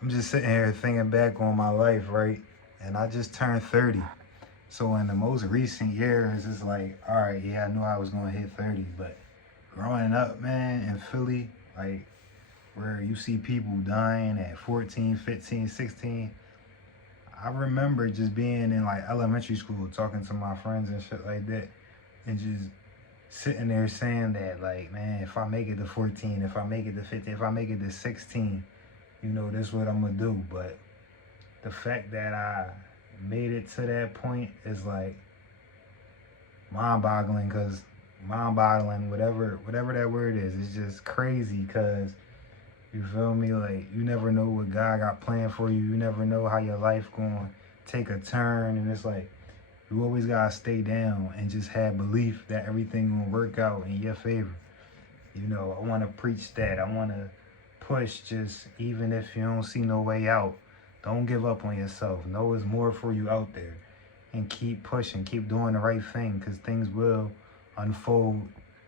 I'm just sitting here thinking back on my life, right? And I just turned 30. So in the most recent years, it's like, all right, yeah, I knew I was gonna hit 30, but growing up, man, in Philly, like where you see people dying at 14, 15, 16, I remember just being in like elementary school, talking to my friends and shit like that, and just sitting there saying that, like, man, if I make it to 14, if I make it to 15, if I make it to 16, this is what I'm gonna do. But the fact that I made it to that point is like mind-boggling, cause mind-boggling, whatever that word is, it's just crazy. Cause you feel me, like you never know what God got planned for you. You never know how your life going to take a turn, and it's like you always gotta stay down and just have belief that everything gonna work out in your favor. I want to preach that. I want to push, just even if you don't see no way out, don't give up on yourself. Know there's more for you out there, and keep pushing, keep doing the right thing, because things will unfold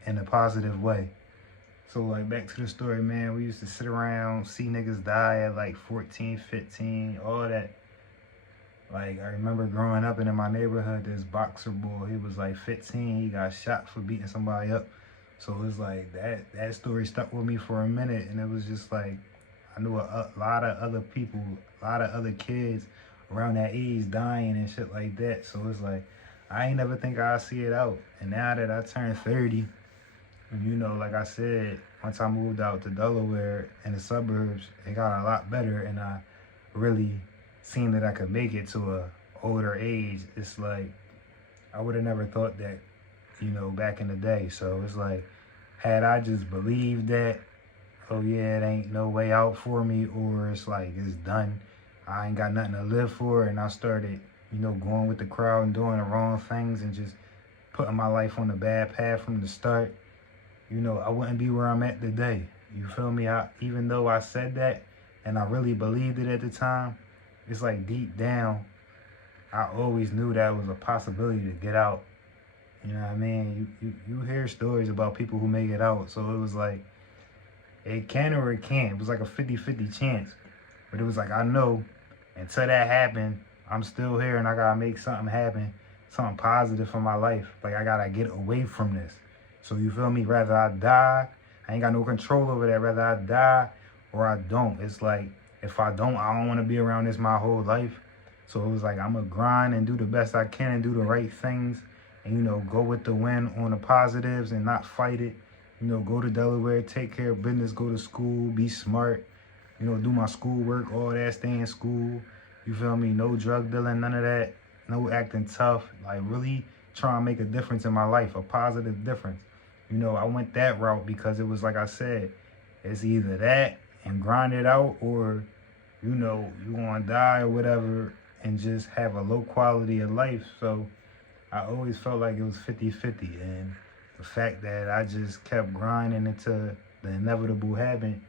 in a positive way. So, like, back to the story, man, we used to sit around, see niggas die at like 14, 15, all that. Like, I remember growing up and in my neighborhood, this boxer boy, he was like 15, he got shot for beating somebody up. So it was like that story stuck with me for a minute, and it was just like I knew a lot of other people, a lot of other kids around that age dying and shit like that. So it's like I ain't never think I'd see it out. And now that I turned 30, and like I said, once I moved out to Delaware in the suburbs, it got a lot better, and I really seen that I could make it to a older age. It's like I would have never thought that, back in the day. So it's like, had I just believed that, oh yeah, it ain't no way out for me, or it's like it's done, I ain't got nothing to live for, and I started, going with the crowd and doing the wrong things and just putting my life on the bad path from the start, I wouldn't be where I'm at today. You feel me? Even though I said that and I really believed it at the time, it's like deep down, I always knew that was a possibility to get out. You know what I mean? You hear stories about people who make it out. So it was like, it can or it can't. It was like a 50-50 chance. But it was like, I know until that happened, I'm still here, and I got to make something happen, something positive for my life. Like, I got to get away from this. So you feel me? Rather I die, I ain't got no control over that. Rather I die or I don't. It's like, if I don't want to be around this my whole life. So it was like, I'm going to grind and do the best I can and do the right things, and, go with the win on the positives and not fight it. Go to Delaware, take care of business, go to school, be smart, do my schoolwork, all that, stay in school. You feel me? No drug dealing, none of that. No acting tough. Like, really try and make a difference in my life, a positive difference. I went that route because it was like I said, it's either that and grind it out, or, you want to die or whatever and just have a low quality of life. So I always felt like it was 50-50. And the fact that I just kept grinding into the inevitable happened,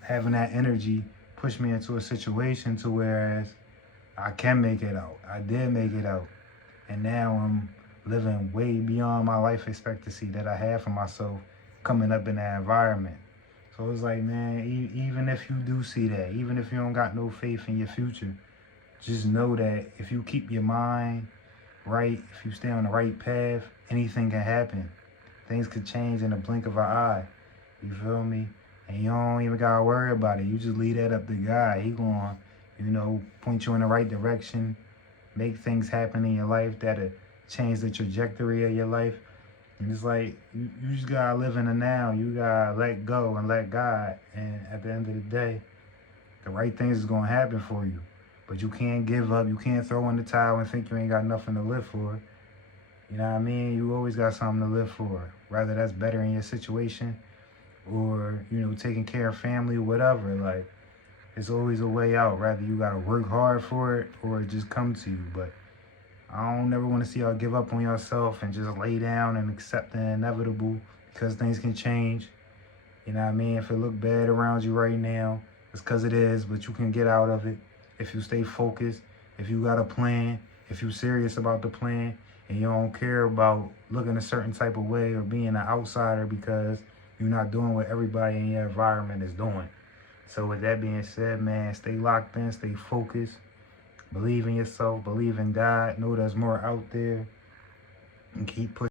having that energy pushed me into a situation to whereas I can make it out. I did make it out. And now I'm living way beyond my life expectancy that I had for myself coming up in that environment. So it's like, man, even if you do see that, even if you don't got no faith in your future, just know that if you keep your mind right, if you stay on the right path, anything can happen. Things could change in the blink of an eye. You feel me? And you don't even gotta worry about it. You just leave that up to God. He gonna, point you in the right direction, make things happen in your life that'll change the trajectory of your life. And it's like, you just gotta live in the now. You gotta let go and let God. And at the end of the day, the right things is gonna happen for you. But you can't give up. You can't throw in the towel and think you ain't got nothing to live for. You know what I mean? You always got something to live for. Whether that's better in your situation or, taking care of family, whatever. Like, it's always a way out. Rather you gotta work hard for it or it just come to you. But I don't never want to see y'all give up on yourself and just lay down and accept the inevitable, because things can change. You know what I mean? If it look bad around you right now, it's because it is, but you can get out of it if you stay focused, if you got a plan, if you're serious about the plan, and you don't care about looking a certain type of way or being an outsider because you're not doing what everybody in your environment is doing. So with that being said, man, stay locked in, stay focused, believe in yourself, believe in God, know there's more out there, and keep pushing.